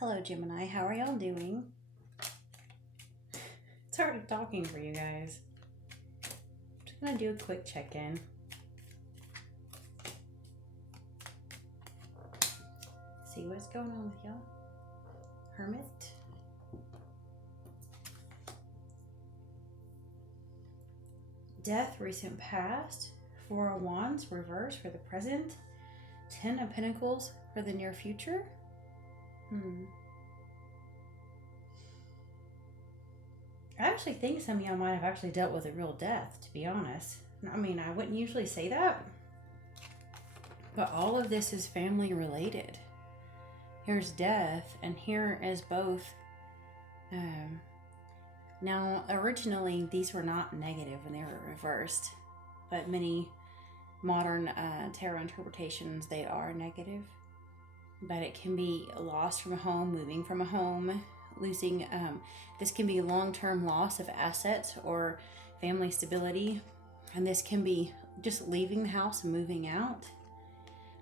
Hello, Gemini. How are y'all doing? It's hard talking for you guys. Just gonna do a quick check-in. See what's going on with y'all. Hermit. Death, recent past. Four of Wands, reverse for the present. 10 of Pentacles for the near future. I actually think some of y'all might have actually dealt with a real death, to be honest. I mean, I wouldn't usually say that, but all of this is family related. Here's death, and here is both. Now, originally, these were not negative when they were reversed, but many modern tarot interpretations, they are negative. But it can be a loss from a home, moving from a home, losing, this can be long-term loss of assets or family stability. And this can be just leaving the house and moving out.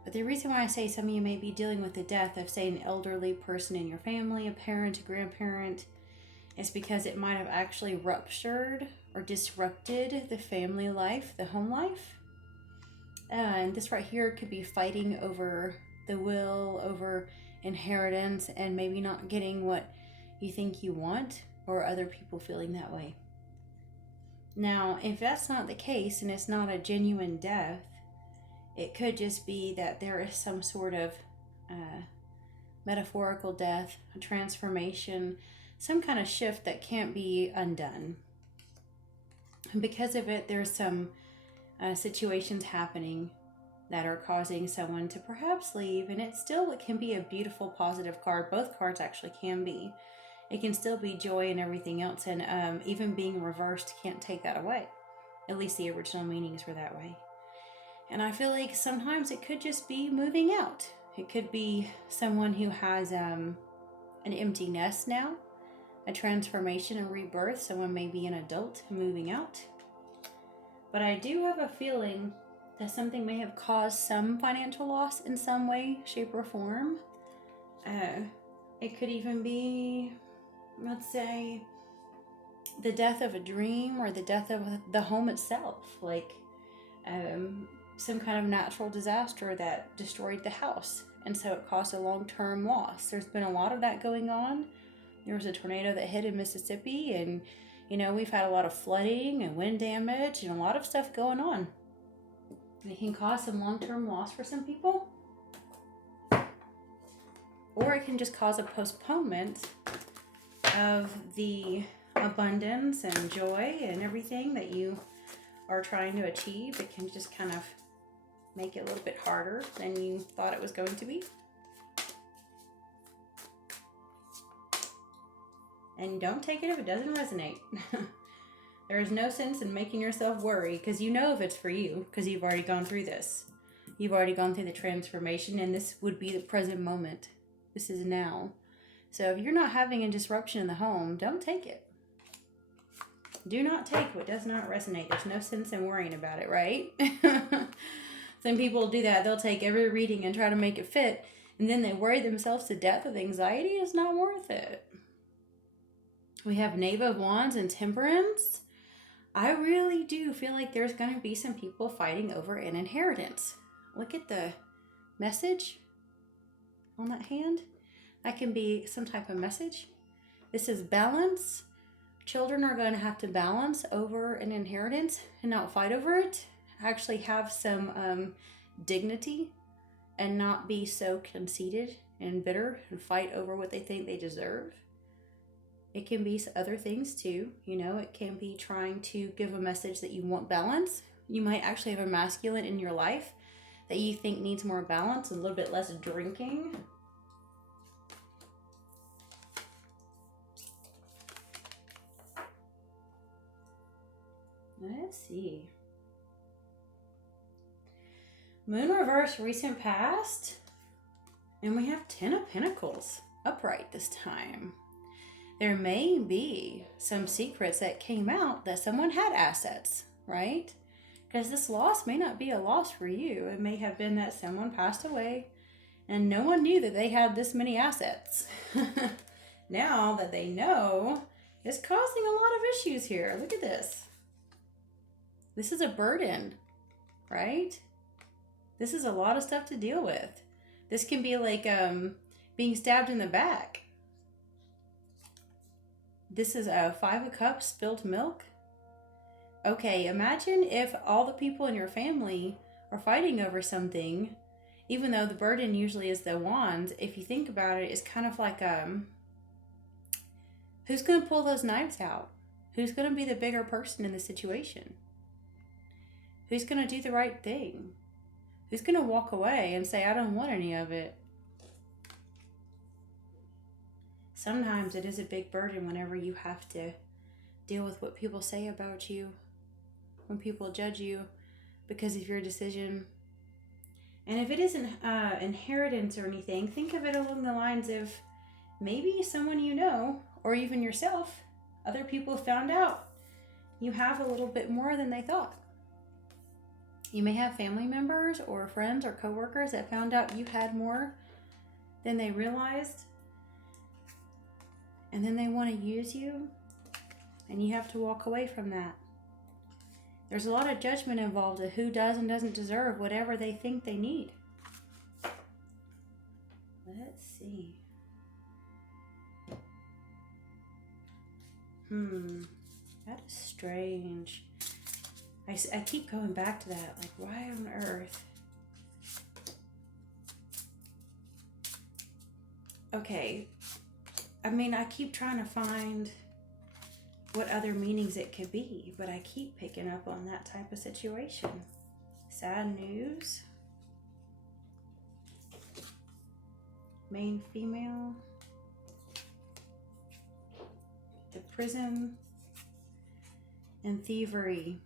But the reason why I say some of you may be dealing with the death of, say, an elderly person in your family, a parent, a grandparent, is because it might have actually ruptured or disrupted the family life, the home life. And this right here could be fighting over the will, over inheritance, and maybe not getting what you think you want, or other people feeling that way. Now, if that's not the case and it's not a genuine death, it could just be that there is some sort of metaphorical death, a transformation, some kind of shift that can't be undone. And because of it, there's some situations happening that are causing someone to perhaps leave, and it can be a beautiful, positive card. Both cards actually can be. It can still be joy and everything else, and even being reversed can't take that away. At least the original meanings were that way. And I feel like sometimes it could just be moving out. It could be someone who has an empty nest now, a transformation, a rebirth. Someone may be an adult moving out. But I do have a feeling that something may have caused some financial loss in some way, shape, or form. It could even be, let's say, the death of a dream or the death of the home itself, like some kind of natural disaster that destroyed the house, and so it caused a long-term loss. There's been a lot of that going on. There was a tornado that hit in Mississippi, and we've had a lot of flooding and wind damage and a lot of stuff going on. It can cause some long-term loss for some people, or it can just cause a postponement of the abundance and joy and everything that you are trying to achieve. It can just kind of make it a little bit harder than you thought it was going to be. And don't take it if it doesn't resonate. There is no sense in making yourself worry, because you know if it's for you, because you've already gone through this. You've already gone through the transformation, and this would be the present moment. This is now. So if you're not having a disruption in the home, don't take it. Do not take what does not resonate. There's no sense in worrying about it, right? Some people do that. They'll take every reading and try to make it fit, and then they worry themselves to death with anxiety. It's not worth it. We have Knave of Wands and Temperance. I really do feel like there's going to be some people fighting over an inheritance. Look at the message on that hand. That can be some type of message. This is balance. Children are going to have to balance over an inheritance and not fight over it. Actually have some dignity and not be so conceited and bitter and fight over what they think they deserve. It can be other things too. It can be trying to give a message that you want balance. You might actually have a masculine in your life that you think needs more balance, a little bit less drinking. Let's see. Moon reverse, recent past. And we have 10 of Pentacles upright this time. There may be some secrets that came out that someone had assets, right? Because this loss may not be a loss for you. It may have been that someone passed away And no one knew that they had this many assets. Now that they know, it's causing a lot of issues here. Look at this. This is a burden, right? This is a lot of stuff to deal with. This can be like being stabbed in the back. This is a 5 of Cups, spilled milk. Okay, imagine if all the people in your family are fighting over something, even though the burden usually is the wands. If you think about it, it's kind of like who's going to pull those knives out? Who's going to be the bigger person in the situation? Who's going to do the right thing? Who's going to walk away and say, I don't want any of it? Sometimes it is a big burden whenever you have to deal with what people say about you, when people judge you because of your decision. And if it isn't inheritance or anything, think of it along the lines of maybe someone you know, or even yourself, other people found out you have a little bit more than they thought. You may have family members or friends or coworkers that found out you had more than they realized. And then they want to use you, and you have to walk away from that. There's a lot of judgment involved of who does and doesn't deserve whatever they think they need. Let's see. That is strange. I keep going back to that. Like, why on earth? Okay. I mean, I keep trying to find what other meanings it could be, but I keep picking up on that type of situation. Sad news. Main female. The prison. And thievery.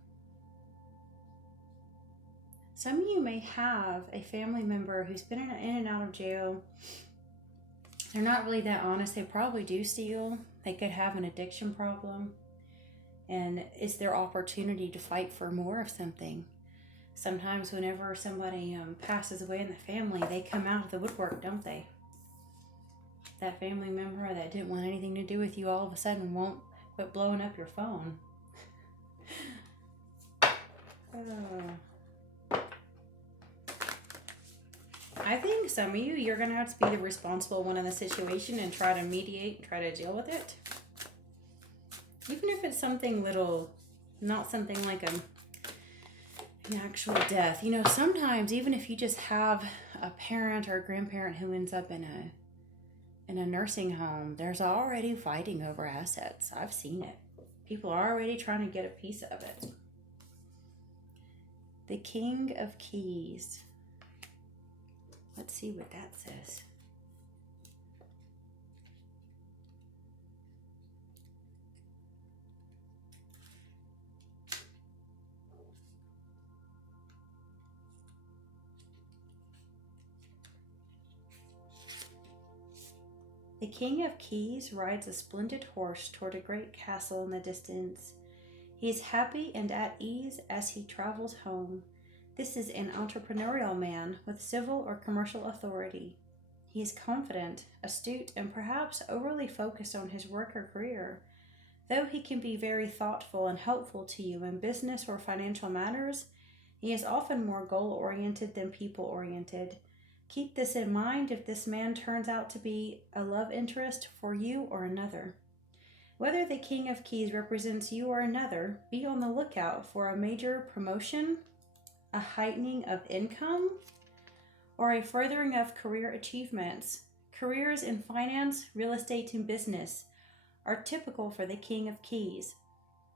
Some of you may have a family member who's been in and out of jail. They're not really that honest. They probably do steal. They could have an addiction problem. And it's their opportunity to fight for more of something. Sometimes whenever somebody passes away in the family, they come out of the woodwork, don't they? That family member that didn't want anything to do with you all of a sudden won't quit blowing up your phone. I think some of you, you're going to have to be the responsible one in the situation and try to mediate and try to deal with it. Even if it's something little, not something like an actual death. You know, sometimes even if you just have a parent or a grandparent who ends up in a nursing home, there's already fighting over assets. I've seen it. People are already trying to get a piece of it. The King of Keys. Let's see what that says. The King of Keys rides a splendid horse toward a great castle in the distance. He is happy and at ease as he travels home. This is an entrepreneurial man with civil or commercial authority. He is confident, astute, and perhaps overly focused on his work or career. Though he can be very thoughtful and helpful to you in business or financial matters, he is often more goal-oriented than people-oriented. Keep this in mind if this man turns out to be a love interest for you or another. Whether the King of Keys represents you or another, be on the lookout for a major promotion, a heightening of income, or a furthering of career achievements. Careers in finance, real estate, and business are typical for the King of Keys,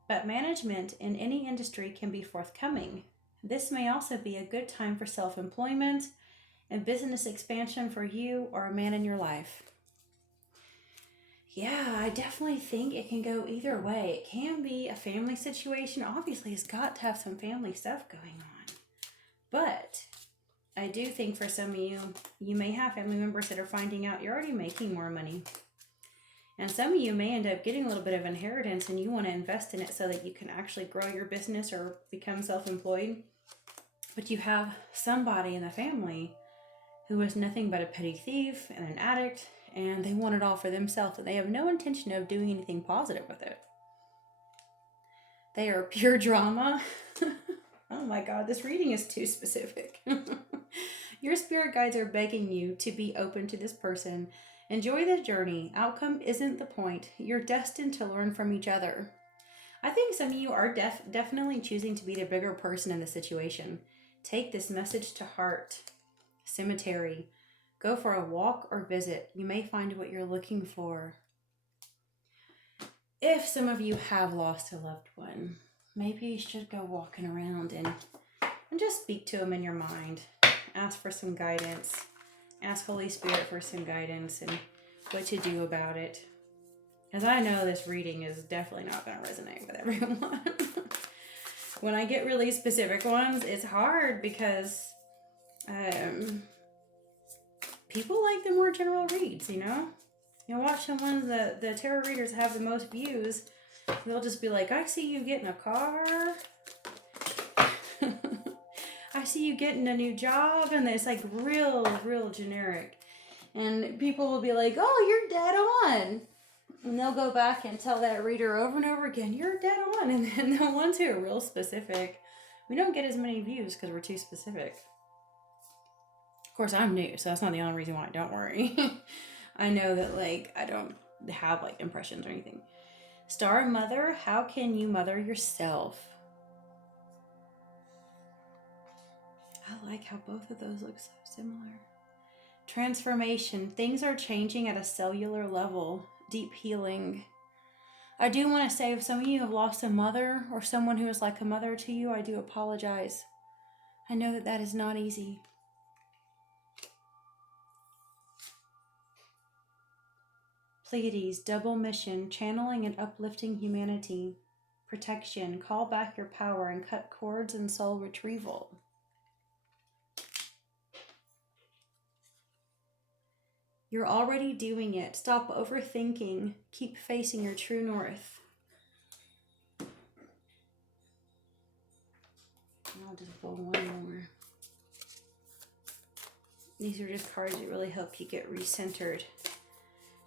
but management in any industry can be forthcoming. This may also be a good time for self-employment and business expansion for you or a man in your life. Yeah, I definitely think it can go either way. It can be a family situation. Obviously, it's got to have some family stuff going on. But I do think for some of you, you may have family members that are finding out you're already making more money. And some of you may end up getting a little bit of inheritance and you want to invest in it so that you can actually grow your business or become self-employed. But you have somebody in the family who is nothing but a petty thief and an addict, and they want it all for themselves, and they have no intention of doing anything positive with it. They are pure drama. Oh my God, this reading is too specific. Your spirit guides are begging you to be open to this person. Enjoy the journey. Outcome isn't the point. You're destined to learn from each other. I think some of you are definitely choosing to be the bigger person in the situation. Take this message to heart. Cemetery. Go for a walk or visit. You may find what you're looking for. If some of you have lost a loved one, maybe you should go walking around and just speak to them in your mind. Ask for some guidance. Ask Holy Spirit for some guidance and what to do about it. As I know, this reading is definitely not going to resonate with everyone. When I get really specific ones, it's hard because people like the more general reads, you know? You watch the ones that the tarot readers have the most views. They'll just be like, I see you getting a car. I see you getting a new job. And it's like real generic. And people will be like, oh, you're dead on. And they'll go back and tell that reader over and over again, you're dead on. And then the ones who are real specific, we don't get as many views because we're too specific. Of course, I'm new, so that's not the only reason why. Don't worry. I know that, like, I don't have, like, impressions or anything. Star Mother, how can you mother yourself? I like how both of those look so similar. Transformation. Things are changing at a cellular level. Deep healing. I do want to say, if some of you have lost a mother or someone who is like a mother to you, I do apologize. I know that is not easy. Pleiades, double mission, channeling and uplifting humanity. Protection, call back your power and cut cords and soul retrieval. You're already doing it. Stop overthinking. Keep facing your true north. I'll just pull one more. These are just cards that really help you get recentered.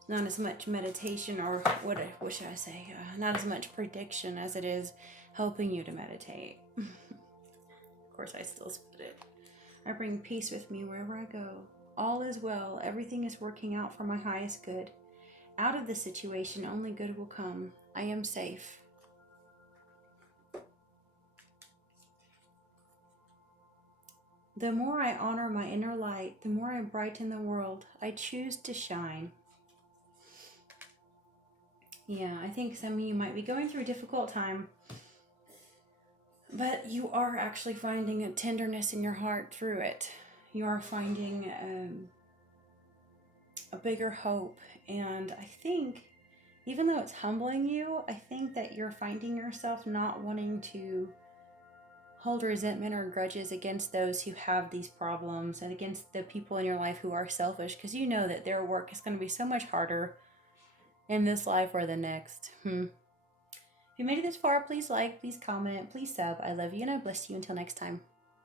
Not as much meditation, or what should I say? Not as much prediction as it is helping you to meditate. Of course, I still split it. I bring peace with me wherever I go. All is well. Everything is working out for my highest good. Out of this situation, only good will come. I am safe. The more I honor my inner light, the more I brighten the world. I choose to shine. Yeah, I think some of you might be going through a difficult time, but you are actually finding a tenderness in your heart through it. You are finding a bigger hope, and I think, even though it's humbling you, I think that you're finding yourself not wanting to hold resentment or grudges against those who have these problems and against the people in your life who are selfish, because you know that their work is going to be so much harder in this life or the next. If you made it this far, please like, please comment, please sub. I love you and I bless you. Until next time.